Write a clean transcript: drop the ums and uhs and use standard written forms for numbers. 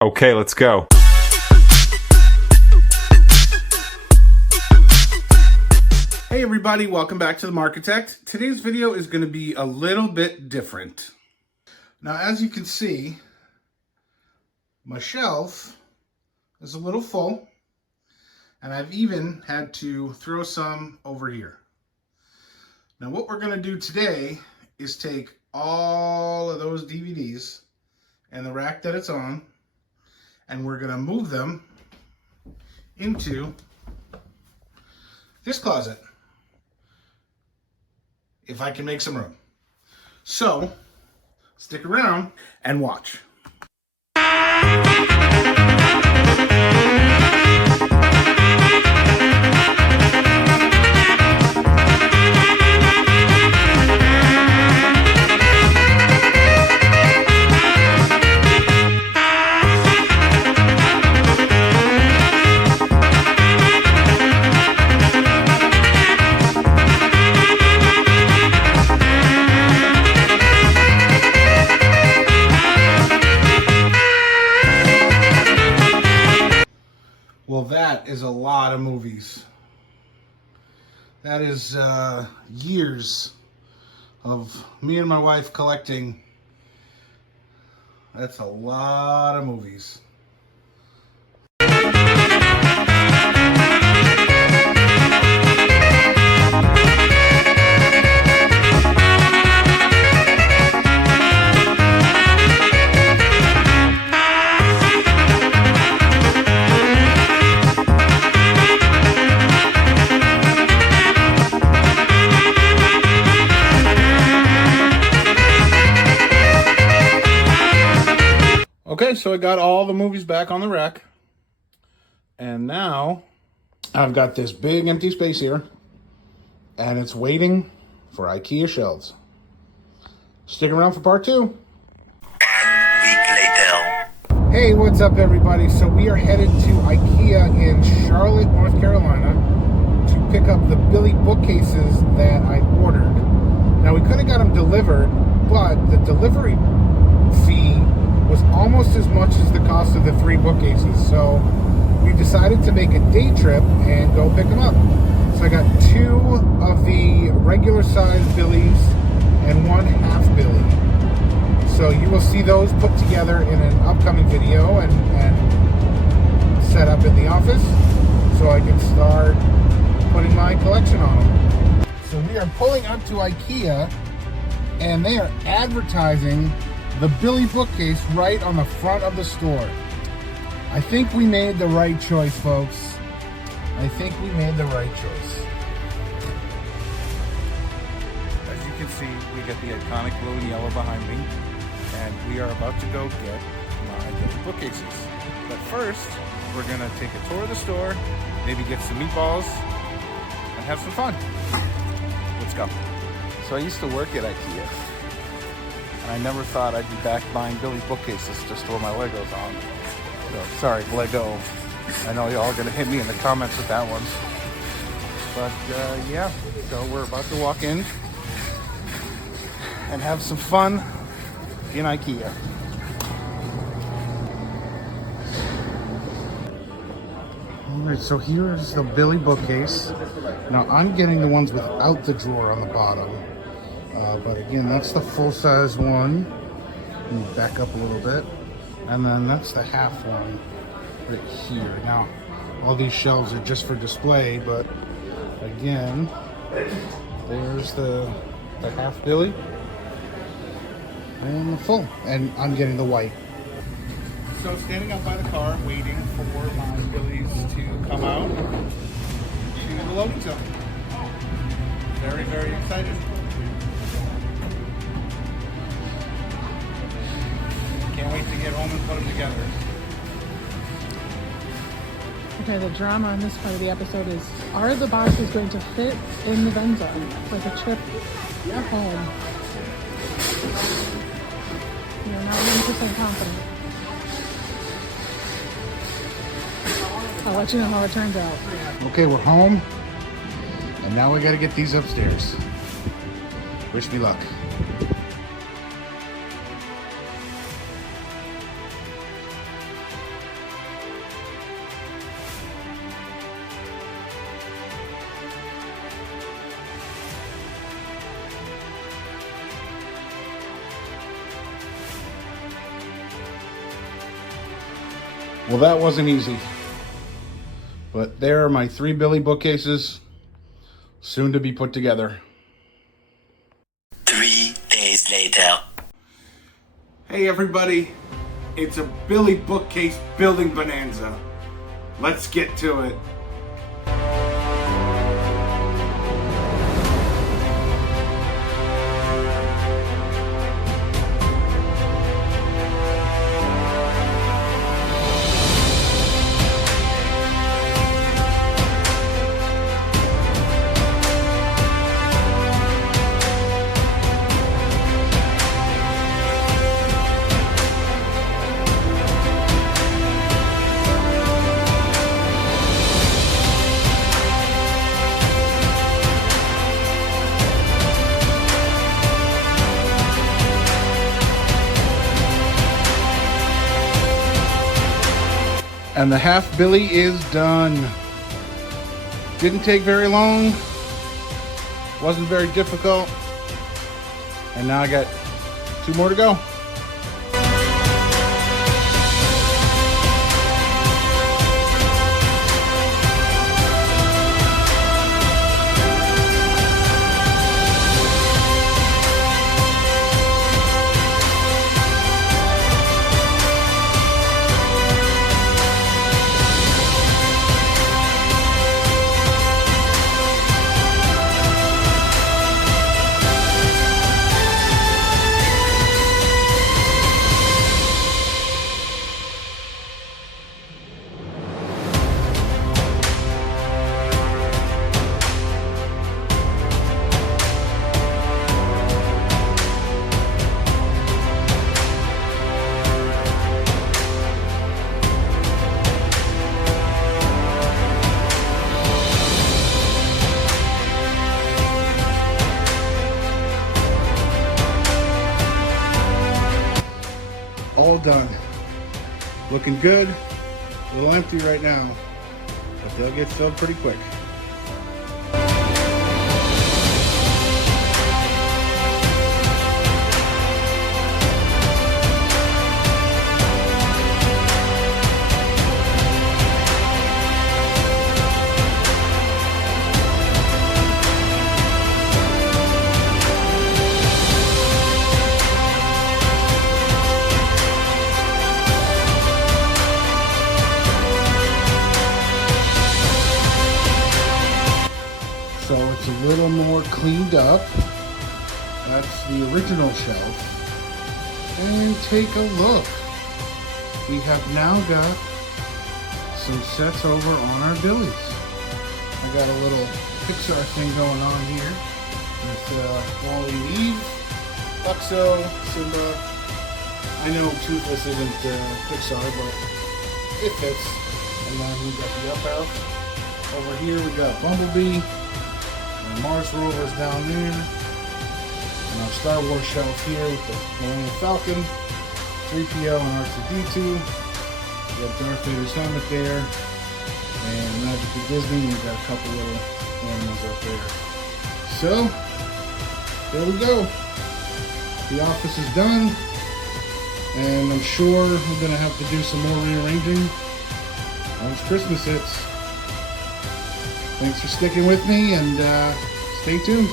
Okay, let's go. Hey everybody, welcome back to the Marchitect. Today's video is going to be a little bit different. Now, as you can see, my shelf is a little full, and I've even had to throw some over here. Now, what we're going to do today is take all of those DVDs and the rack that it's on, and we're going to move them into this closet, if I can make some room. So, stick around and watch. Well, that is a lot of movies. That is years of me and my wife collecting. That's a lot of movies. Okay, so I got all the movies back on the rack. And now I've got this big empty space here. And it's waiting for IKEA shelves. Stick around for part 2. 1 week later. Hey, what's up everybody? So we are headed to IKEA in Charlotte, North Carolina to pick up the Billy bookcases that I ordered. Now we could have got them delivered, but the delivery fee was almost as much as the cost of the 3 bookcases. So we decided to make a day trip and go pick them up. So I got 2 of the regular size Billies and 1 half Billy. So you will see those put together in an upcoming video and set up in the office so I can start putting my collection on them. So we are pulling up to IKEA and they are advertising the Billy bookcase right on the front of the store. I think we made the right choice, folks. I think we made the right choice. As you can see, we got the iconic blue and yellow behind me, and we are about to go get my Billy bookcases. But first, we're gonna take a tour of the store, maybe get some meatballs, and have some fun. Let's go. So I used to work at IKEA. I never thought I'd be back buying Billy bookcases to store my Legos on. So, sorry, Lego. I know y'all are gonna hit me in the comments with that one. But yeah, so we're about to walk in and have some fun in IKEA. Alright, so here's the Billy bookcase. Now I'm getting the ones without the drawer on the bottom. But again, that's the full-size one. Let me back up a little bit. And then that's the half one right here. Now, all these shelves are just for display, but again, there's the half Billy and the full. And I'm getting the white. So standing out by the car, waiting for my Billies to come out to the loading zone. Very, very excited. Can't wait to get home and put them together. Okay, the drama on this part of the episode is, are the boxes going to fit in the Venza? Like a trip home. You're not 100% confident. I'll let you know how it turns out. Okay, we're home. And now we gotta get these upstairs. Wish me luck. Well, that wasn't easy. But there are my 3 Billy bookcases, soon to be put together. 3 days later. Hey everybody, it's a Billy bookcase building bonanza. Let's get to it. And the half Billy is done. Didn't take very long. Wasn't very difficult. And now I got 2 more to go. All done. Looking good. A little empty right now, but they'll get filled pretty quick. So it's a little more cleaned up. That's the original shelf. And take a look. We have now got some sets over on our Billies. I got a little Pixar thing going on here with Wally and Eve, Buxo, Simba. I know Toothless isn't Pixar, but it fits. And then we got the Up Elf. Over here we got Bumblebee. Mars rovers down there, and our Star Wars shelf here with the Millennium Falcon, 3PO and R2-D2. We have Darth Vader's helmet there, and Magic of Disney. We've got a couple little animals up there. So there we go. The office is done, and I'm sure we're gonna have to do some more rearranging once Christmas hits. Thanks for sticking with me, and stay tuned.